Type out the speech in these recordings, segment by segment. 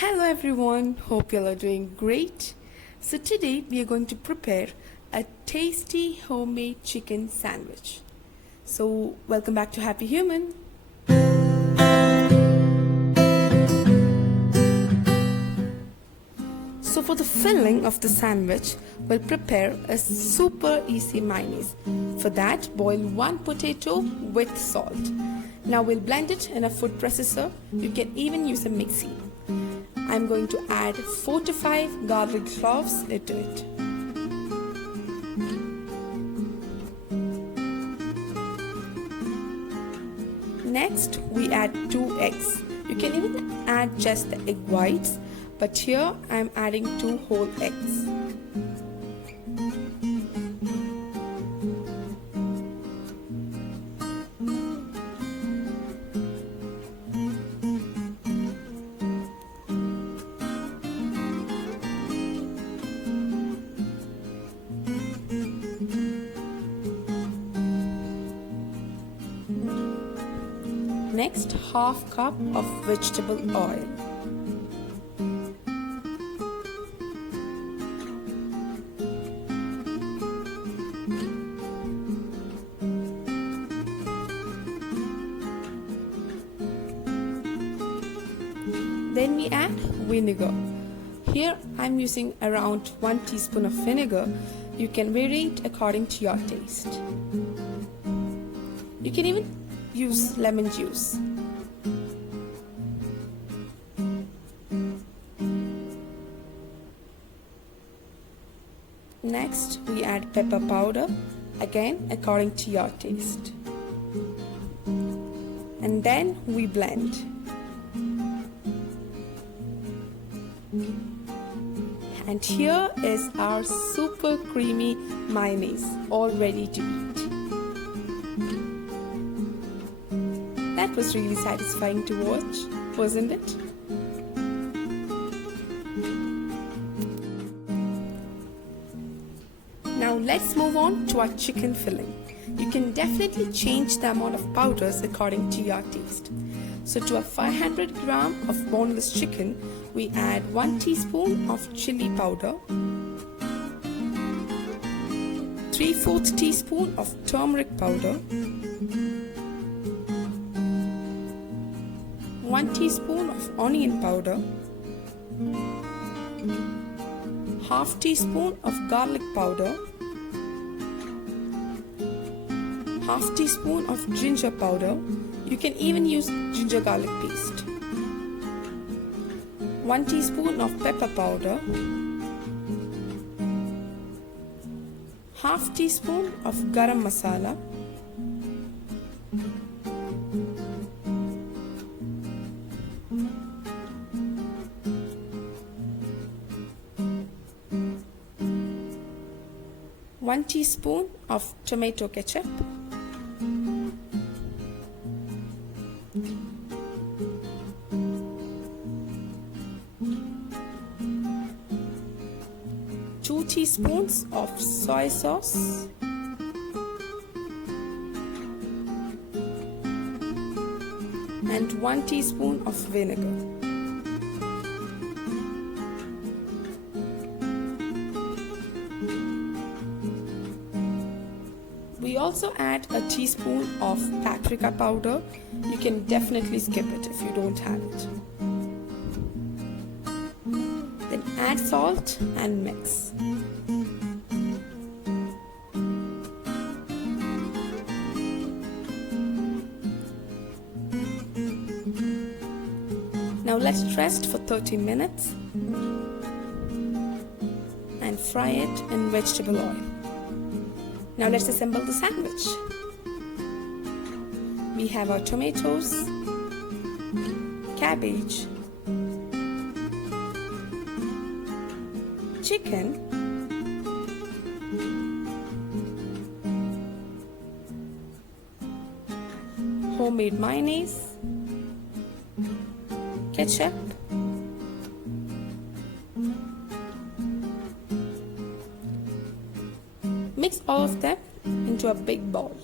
Hello everyone, hope you all are doing great. So today we are going to prepare a tasty homemade chicken sandwich. So welcome back to Happy Human. So for the filling of the sandwich, we'll prepare a super easy mayonnaise. For that, boil 1 potato with salt. Now we'll blend it in a food processor. You can even use a mixie. I'm going to add 4 to 5 garlic cloves into it. Next, we add 2 eggs. You can even add just the egg whites, but here I'm adding 2 whole eggs. Next, half cup of vegetable oil. Then we add vinegar. Here I'm using around 1 teaspoon of vinegar. You can vary it according to your taste. You can even use lemon juice. Next, we add pepper powder, again according to your taste. And then we blend. And here is our super creamy mayonnaise, all ready to eat. That was really satisfying to watch, wasn't it? Now let's move on to our chicken filling. You can definitely change the amount of powders according to your taste. So to a 500 gram of boneless chicken, we add 1 teaspoon of chili powder, 3/4 teaspoon of turmeric powder, 1 teaspoon of onion powder, half teaspoon of garlic powder, half teaspoon of ginger powder. You can even use ginger garlic paste. 1 teaspoon of pepper powder, half teaspoon of garam masala, one teaspoon of tomato ketchup, two teaspoons of soy sauce, and 1 teaspoon of vinegar. We also add a teaspoon of paprika powder. You can definitely skip it if you don't have it. Then add salt and mix. Now let's rest for 30 minutes and fry it in vegetable oil. Now let's assemble the sandwich. We have our tomatoes, cabbage, chicken, homemade mayonnaise, ketchup, mix all of them into a big bowl.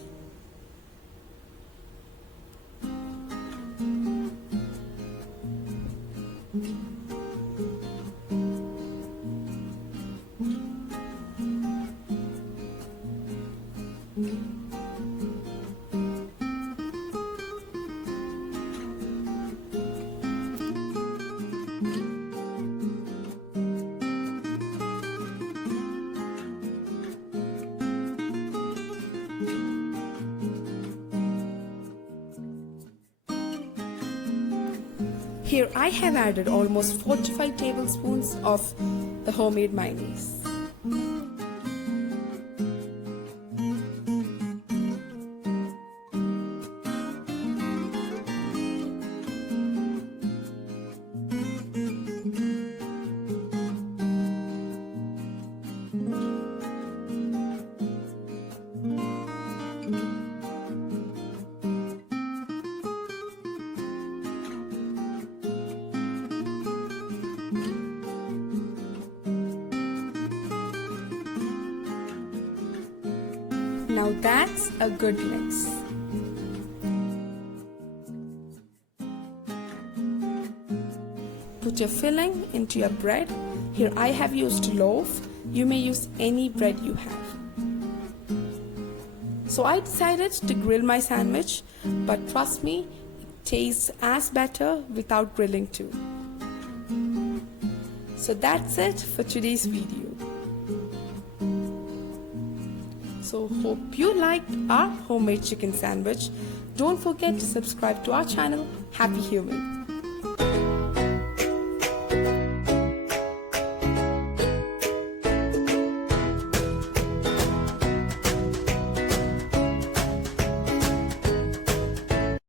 Here I have added almost 4 to 5 tablespoons of the homemade mayonnaise. Now that's a good mix. Put your filling into your bread. Here I have used loaf. You may use any bread you have. So I decided to grill my sandwich, but trust me, it tastes as better without grilling too. So that's it for today's video. So hope you liked our homemade chicken sandwich. Don't forget to subscribe to our channel, Happy Human.